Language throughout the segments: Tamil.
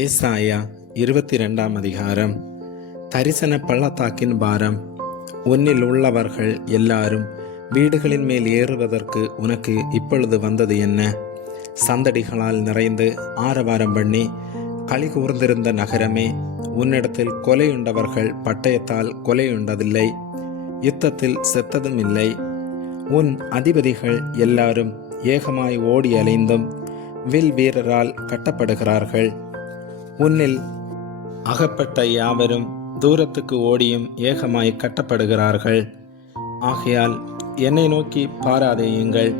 ஏசாயா 22 அதிகாரம். தரிசன பள்ளத்தாக்கின் பாரம். உன்னில் உள்ளவர்கள் எல்லாரும் வீடுகளின் மேல் ஏறுவதற்கு உனக்கு இப்பொழுது வந்தது என்ன? சந்தடிகளால் நிறைந்து ஆரவாரம் பண்ணி களி கூர்ந்திருந்த நகரமே, உன்னிடத்தில் கொலையுண்டவர்கள் பட்டயத்தால் கொலையுண்டதில்லை, யுத்தத்தில் செத்ததும் இல்லை. உன் அதிபதிகள் எல்லாரும் ஏகமாய் ஓடி அலைந்தும் வில் வீரரால் கட்டப்படுகிறார்கள். உன்னில் அகப்பட்ட யாவரும் தூரத்துக்கு ஓடியும் ஏகமாய் கட்டப்படுகிறார்கள். ஆகையால் என்னை நோக்கி பாராதேயுங்கள்.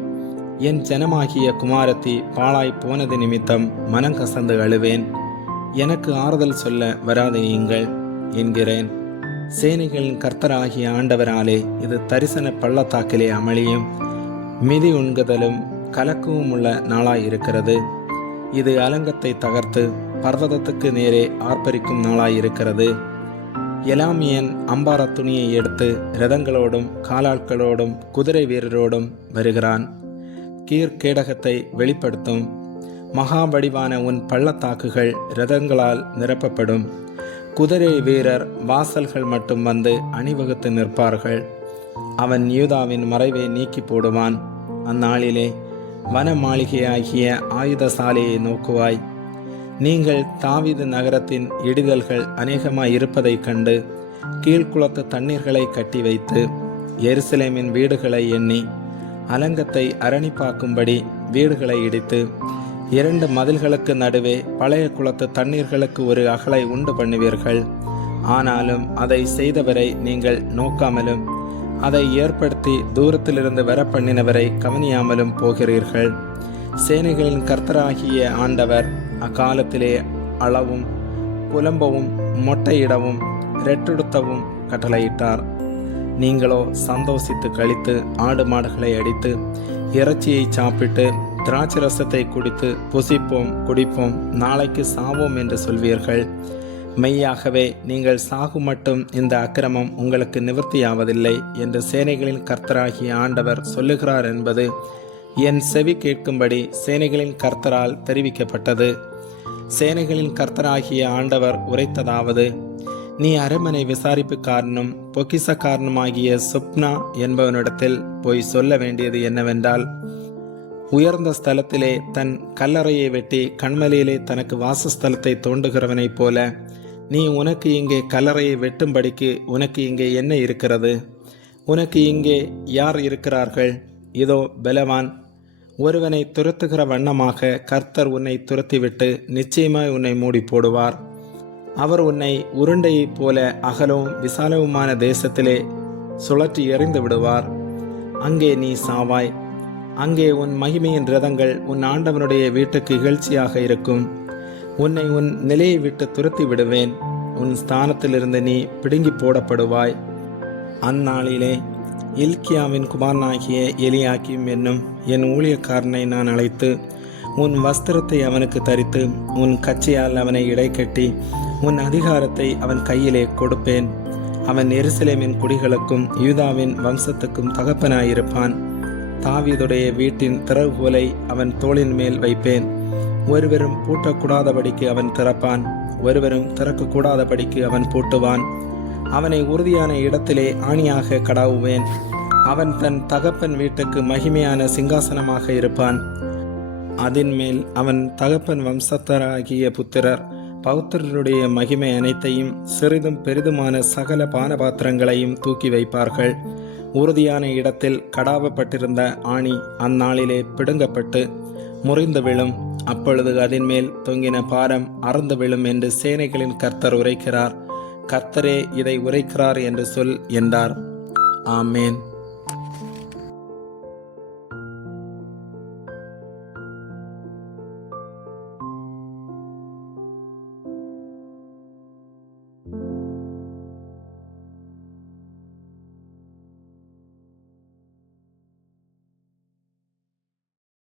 என் ஜனமாகிய குமாரத்தி பாழாய் போனது நிமித்தம் மனங்கசந்து அழுவேன். எனக்கு ஆறுதல் சொல்ல வராதேயுங்கள் என்கிறேன். சேனைகளின் கர்த்தராகிய ஆண்டவராலே இது தரிசன பள்ளத்தாக்கிலே அமளியும் மிதி உண்குதலும் கலக்கமும் உள்ள நாளாயிருக்கிறது. இது அலங்கத்தை தகர்த்து பர்வதத்துக்கு நேரே ஆர்ப்பரிக்கும் நாளாயிருக்கிறது. எலாமியன் அம்பார துணியை எடுத்து இரதங்களோடும் காலாட்களோடும் குதிரை வீரரோடும் வருகிறான். கீர்கேடகத்தை வெளிப்படுத்தும். மகாவடிவான உன் பள்ளத்தாக்குகள் இரதங்களால் நிரப்பப்படும். குதிரை வீரர் வாசல்கள் மட்டும் வந்து அணிவகுத்து நிற்பார்கள். அவன் யூதாவின் மறைவை நீக்கி போடுவான். அந்நாளிலே வன மாளிகையாகிய ஆயுதசாலையை நோக்குவாய். நீங்கள் தாவீது நகரத்தின் இடிதல்கள் அநேகமாய் இருப்பதைக் கண்டு கீழ்குளத்து தண்ணீர்களை கட்டி வைத்து எருசலேமின் வீடுகளை எண்ணி அலங்கத்தை அரணிப்பாக்கும்படி வீடுகளை இடித்து 2 மதில்களுக்கு நடுவே பழைய குளத்து தண்ணீர்களுக்கு ஒரு அகலை உண்டு பண்ணுவீர்கள். ஆனாலும் அதை செய்தவரை நீங்கள் நோக்காமலும் அதை ஏற்படுத்தி தூரத்திலிருந்து வர பண்ணினவரை கவனியாமலும் போகிறீர்கள். சேனைகளின் கர்த்தராகிய ஆண்டவர் அக்காலத்திலே அளவும் புலம்பவும் மொட்டையிடவும் ரெட்டுடுத்தவும் கட்டளையிட்டார். நீங்களோ சந்தோஷித்து கழித்து ஆடு மாடுகளை அடித்து இறைச்சியை சாப்பிட்டு திராட்சரசத்தை குடித்து புசிப்போம் குடிப்போம், நாளைக்கு சாவோம் என்று சொல்வீர்கள். மெய்யாகவே நீங்கள் சாகு மட்டும் இந்த அக்கிரமம் உங்களுக்கு நிவர்த்தியாவதில்லை என்று சேனைகளின் கர்த்தராகிய ஆண்டவர் சொல்லுகிறார் என்பது என் செவி கேட்கும்படி சேனைகளின் கர்த்தரால் தெரிவிக்கப்பட்டது. சேனைகளின் கர்த்தராகிய ஆண்டவர் உரைத்ததாவது: நீ அரண்மனை விசாரிப்புக்காரனும் பொக்கிசக்காரனுமாகிய சொப்னா என்பவனிடத்தில் போய் சொல்ல வேண்டியது என்னவென்றால், உயர்ந்த ஸ்தலத்திலே தன் கல்லறையை வெட்டி கண்மலையிலே தனக்கு வாசஸ்தலத்தை தோண்டுகிறவனைப் போல நீ உனக்கு இங்கே கல்லறையை வெட்டும்படிக்கு உனக்கு இங்கே என்ன இருக்கிறது? உனக்கு இங்கே யார் இருக்கிறார்கள்? இதோ பலவான் ஒருவனை துரத்துகிற வண்ணமாக கர்த்தர் உன்னை துரத்திவிட்டு நிச்சயமாய் உன்னை மூடி போடுவார். அவர் உன்னை உருண்டையைப் போல அகலவும் விசாலவுமான தேசத்திலே சுழற்றி எறிந்து விடுவார். அங்கே நீ சாவாய். அங்கே உன் மகிமையின் இரதங்கள் உன் ஆண்டவனுடைய வீட்டுக்கு இகழ்ச்சியாக இருக்கும். உன்னை உன் நிலையை விட்டு துரத்தி விடுவேன். உன் ஸ்தானத்திலிருந்து நீ பிடுங்கி போடப்படுவாய். அந்நாளிலே இல்கியாவின் குமாரனாகிய எலியாக்கிம் என்னும் என் ஊழியக்காரனை நான் அழைத்து உன் வஸ்திரத்தை அவனுக்கு தரித்து உன் கச்சையால் அவனை இடைக்கட்டி உன் அதிகாரத்தை அவன் கையிலே கொடுப்பேன். அவன் எருசலேமின் குடிகளுக்கும் யூதாவின் வம்சத்துக்கும் தகப்பனாயிருப்பான். தாவீதுடைய வீட்டின் திறவுகோலை அவன் தோளின் மேல் வைப்பேன். ஒருவரும் பூட்டக்கூடாதபடிக்கு அவன் திறப்பான், ஒருவரும் திறக்கக்கூடாதபடிக்கு அவன் பூட்டுவான். அவனை உறுதியான இடத்திலே ஆணியாக கடாவுவேன். அவன் தன் தகப்பன் வீட்டுக்கு மகிமையான சிங்காசனமாக இருப்பான். அதன் மேல் அவன் தகப்பன் வம்சத்தராகிய புத்திரர் பௌத்திரருடைய மகிமை அனைத்தையும் சிறிதும் பெரிதுமான சகல பானபாத்திரங்களையும் தூக்கி வைப்பார்கள். உறுதியான இடத்தில் கடாவப்பட்டிருந்த ஆணி அந்நாளிலே பிடுங்கப்பட்டு முறிந்து விழும். அப்பொழுது அதன் மேல் தொங்கின பாரம் அறுந்து விழும் என்று சேனைகளின் கர்த்தர் உரைக்கிறார். கர்த்தரே இதை உரைக்கிறார் என்று சொல் என்றார். ஆமேன்.